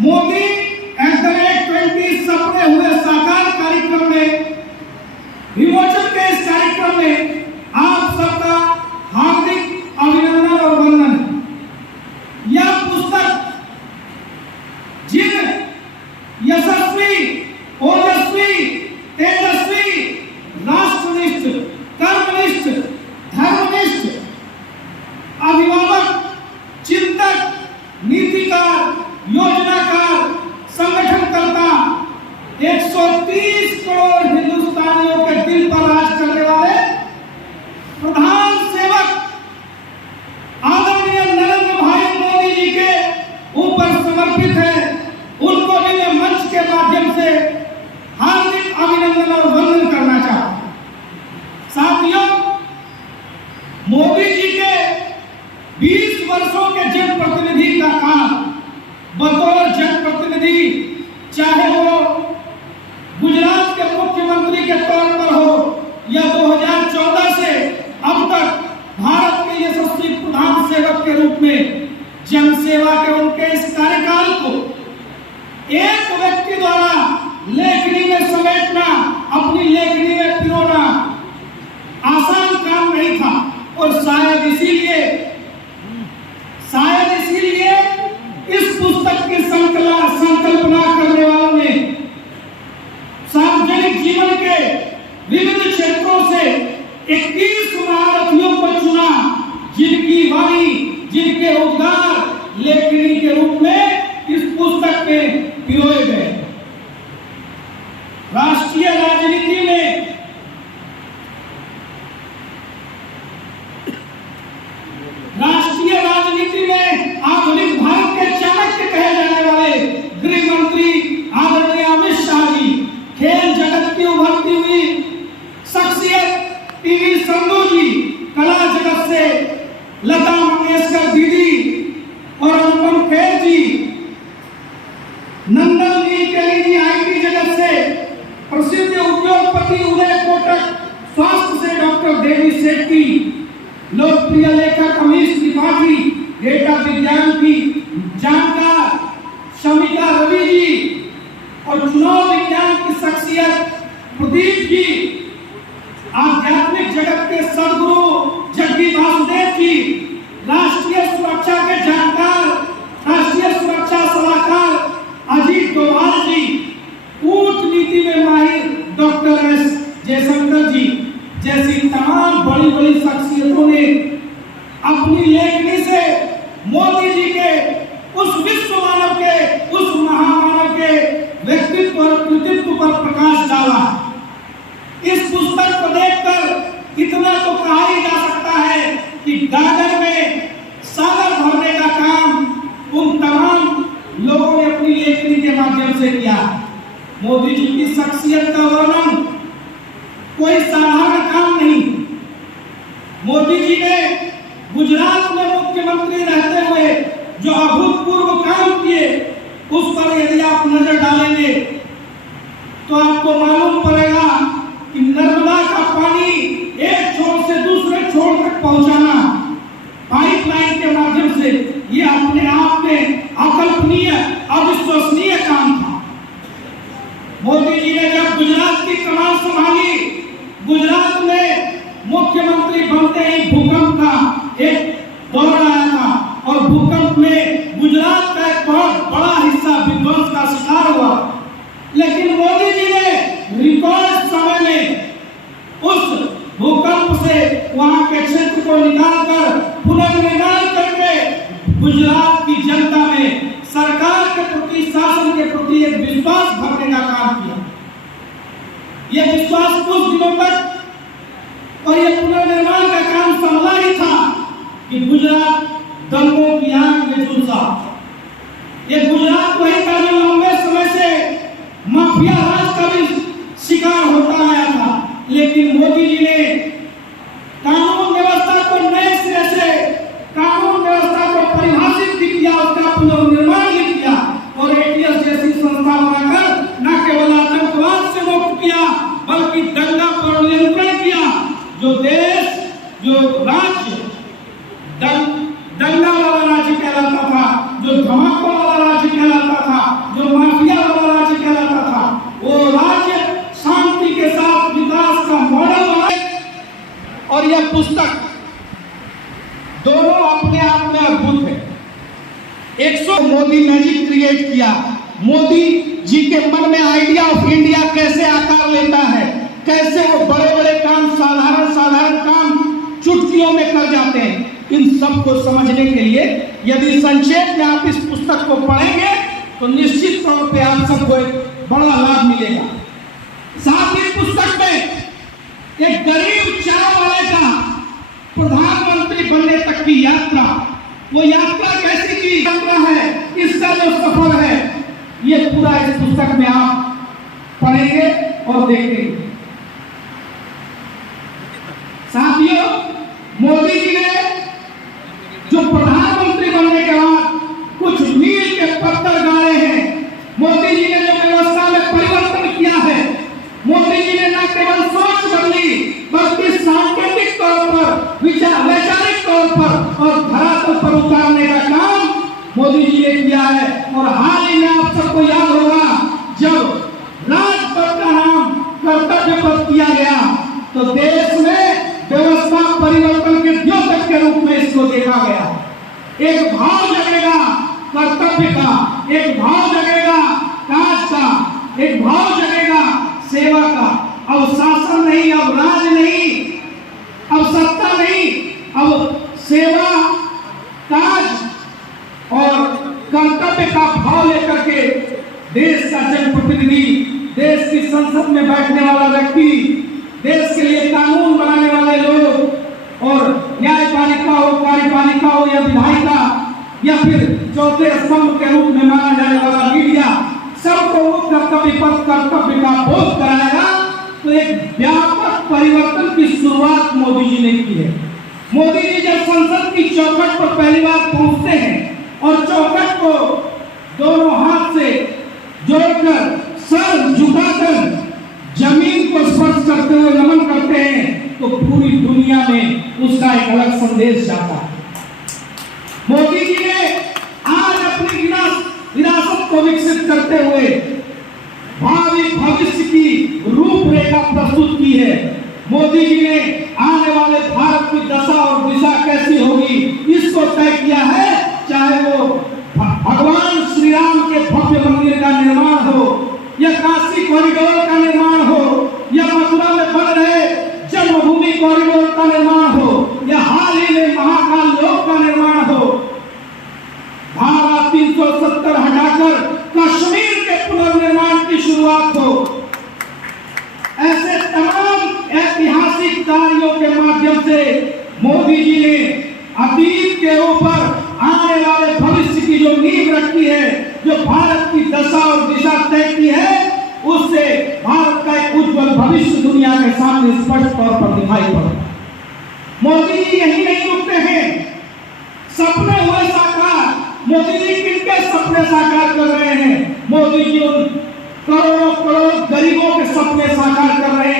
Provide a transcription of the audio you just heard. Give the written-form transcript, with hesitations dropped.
मोदी @20 सपने हुए साकार कार्यक्रम में विमोचन के इस कार्यक्रम में आप सबका हार्दिक अभिनंदन और वंदन। यह पुस्तक जिन यशस्वी, ओजस्वी, तेजस्वी, राष्ट्रनिष्ठ, कर्मनिष्ठ, धर्मनिष्ठ, अभिभावक, चिंतक, नीतिकार, योजनाकार, संगठनकर्ता, 130 करोड़ हिंदुस्तानियों के दिल पर राज करने वाले प्रधान सेवक आदरणीय नरेंद्र भाई मोदी जी के ऊपर समर्पित है। उनको भी मैं मंच के माध्यम से हार्दिक अभिनंदन और वंदन करना चाहता हूं। साथियों, मोदी जी के 20 वर्षों के जनप्रतिनिधि का काम बतौर जनप्रतिनिधि, चाहे वो गुजरात के मुख्यमंत्री के तौर पर हो या 2014 से अब तक भारत के यशस्वी प्रधान सेवक के रूप में जनसेवा के उनके इस कार्यकाल को एक व्यक्ति द्वारा लेखनी में समेटना, अपनी लेखनी में पिरोना आसान काम नहीं था। और शायद इसीलिए इस पुस्तक की संकल्पना करने वालों ने सार्वजनिक जीवन के विविध क्षेत्रों से 21 महारथियों को चुना, जिनकी वाणी, जिनके उद्गार लेखनी के रूप में इस पुस्तक में पिरोए गए। राष्ट्रीय राजनीति में आधुनिक भारत के चाणक्य कहे जाने वाले गृह मंत्री आदरणीय अमित शाह जी, खेल जगत की उभरती हुई शख्सियत पीवी संधू जी, कला जगत से लता मंगेशकर दीदी और अनुपम खेर जी, नंदन नीलकेनी जी आईटी जगत से, प्रसिद्ध उद्योगपति उदय कोटक, स्वास्थ्य से डॉक्टर देवी सेठी, लोकप्रिय लेखक अमीश त्रिपाठी, डेटा विज्ञान की जानकार शमिका रवि जी और चुनाव विज्ञान की शख्सियत प्रदीप जी, आध्यात्मिक जगत के सदगुरु जग्गी वासुदेव जी, राष्ट्रीय सुरक्षा के जानकार, राष्ट्रीय सुरक्षा सलाहकार अजीत डोभाल जी, कूटनीति में माहिर डॉक्टर एस जयशंकर जी जैसी तमाम बड़ी बड़ी शख्सियतों ने अपनी लेखनी से मोदी जी के उस विश्व मानव के, उस महामानव के व्यक्तित्व और कृतित्व पर प्रकाश डाला। इस पुस्तक को देखकर इतना तो कहा ही जा सकता है कि गागर में सागर भरने का काम उन तमाम लोगों ने अपनी लेखनी के माध्यम से किया। मोदी जी की शख्सियत का वर्णन कोई साधारण काम नहीं। मोदी जी ने गुजरात में मुख्यमंत्री रहते हुए जो अभूतपूर्व काम किए, उस पर यदि आप नजर डालेंगे तो आपको मालूम पड़ेगा कि नर्मदा का पानी एक छोर से दूसरे छोर तक पहुंचाना पाइपलाइन के माध्यम से, ये अपने आप में अकल्पनीय, अविश्वसनीय काम था। मोदी जी ने जब गुजरात की कमान संभाली, गुजरात में मुख्यमंत्री बनते ही भूकंप का एक दौर आया था और भूकंप में गुजरात का एक बहुत बड़ा हिस्सा विध्वंस का शिकार हुआ। लेकिन मोदी जी ने रिकॉर्ड समय में उस भूकंप से वहां के क्षेत्र को निकालकर पुनर्निर्माण करके गुजरात की जनता में सरकार के प्रति, शासन के प्रति एक विश्वास भरने का काम किया। यह विश्वास कुछ दिनों तक और यह पुनर्निर्माण का काम संभला ही था कि गुजरात दंगों की आग में झुलसा। ये गुजरात वही था जो लंबे समय से माफिया राज का भी शिकार होता आया था। लेकिन मोदी जी ने कानून व्यवस्था को नए सिरे से, कानून व्यवस्था को परिभाषित भी किया, उसका पुनर्निर्माण भी किया और एटीएस जैसी संस्था बनाकर न केवल आतंकवाद से मुक्त किया बल्कि दंगा पर नियंत्रण किया। जो देश, जो राज्य दंगा वाला राज्य कहलाता था, जो धमाकों वाला राज्य कहलाता था, मोदी मैजिक क्रिएट किया। मोदी जी के मन में आइडिया ऑफ इंडिया कैसे आकार लेता है, कैसे वो बड़े बड़े काम, साधारण साधारण काम चुटकियों में कर जाते हैं। इन सब को समझने के लिए यदि संक्षेप में आप इस पुस्तक को पढ़ेंगे तो निश्चित तौर पे आप सबको एक बड़ा लाभ मिलेगा। साथ ही पुस्तक में एक गरीब चाय वाले का प्रधानमंत्री बनने तक की यात्रा, वो यात्रा कैसी की यात्रा है, इसका जो सफर है, ये पूरा इस पुस्तक में आप पढ़ेंगे और देखेंगे। साथियों, मोदी जी ने जो प्रधानमंत्री बनने के बाद कुछ मील के पत्थर गाड़े हैं, मोदी जी ने जो व्यवस्था में परिवर्तन किया है, मोदी जी ने न केवल सोच बदली बल्कि सांकेतिक तौर पर, वैचारिक तौर पर और धरातल पर उतारने का काम मोदी जी ने किया है। और हाल ही में आप सबको याद होगा, जब राजपथ का नाम कर्तव्य पथ किया गया तो देश में व्यवस्था परिवर्तन के द्योतक के रूप में इसको देखा गया। एक भाव जगेगा कर्तव्य का, एक भाव जगेगा काज का, एक भाव जगेगा सेवा का। अब शासन नहीं, अब राज नहीं, अब सत्ता नहीं, अब सेवा, काज और कर्तव्य का भाव लेकर के देश का जनप्रतिनिधि, देश की संसद में बैठने वाला व्यक्ति, देश के लिए कानून बनाने वाले लोग और न्यायपालिका हो, कार्यपालिका हो या विधायिका या फिर चौथे स्तंभ के रूप में माना जाने वाला मीडिया, सबको वो कर्तव्य का बोध कराएगा। तो एक व्यापक परिवर्तन की शुरुआत मोदी जी ने की है। मोदी जी जब संसद की चौखट पर पहली बार पहुंचते हैं और चौखट को दोनों हाथ से जोड़कर, सर झुकाकर जमीन को स्पर्श करते हुए नमन करते हैं तो पूरी दुनिया में उसका एक अलग संदेश जाता है। मोदी जी ने आज अपनी विरासत को विकसित करते हुए भावी भविष्य की रूपरेखा प्रस्तुत की है। मोदी जी ने आने वाले भारत की दशा और दिशा कैसी होगी इसको तय किया है। चाहे वो भगवान श्री राम के भव्य मंदिर का निर्माण हो या काशी कॉरिडोर का निर्माण हो या मथुरा में बन रहे जन्मभूमि कॉरिडोर का निर्माण हो या हाल ही में महाकाल लोक का निर्माण हो, धारा 370 हटाकर कश्मीर के पुनर्निर्माण की शुरुआत हो, ऐसे तमाम ऐतिहासिक कार्यों के माध्यम से मोदी जी ने अतीत के ऊपर आने वाले भविष्य की जो नींव रखी है, जो भारत की दशा और दिशा तय की है, उससे भारत का एक उज्जवल भविष्य दुनिया के सामने स्पष्ट तौर पर दिखाई पड़ा। मोदी जी यही नहीं रुकते हैं, सपने हुए साकार। मोदी जी किनके सपने साकार कर रहे हैं? मोदी जी उन करोड़ों करोड़ गरीबों के सपने साकार कर रहे हैं।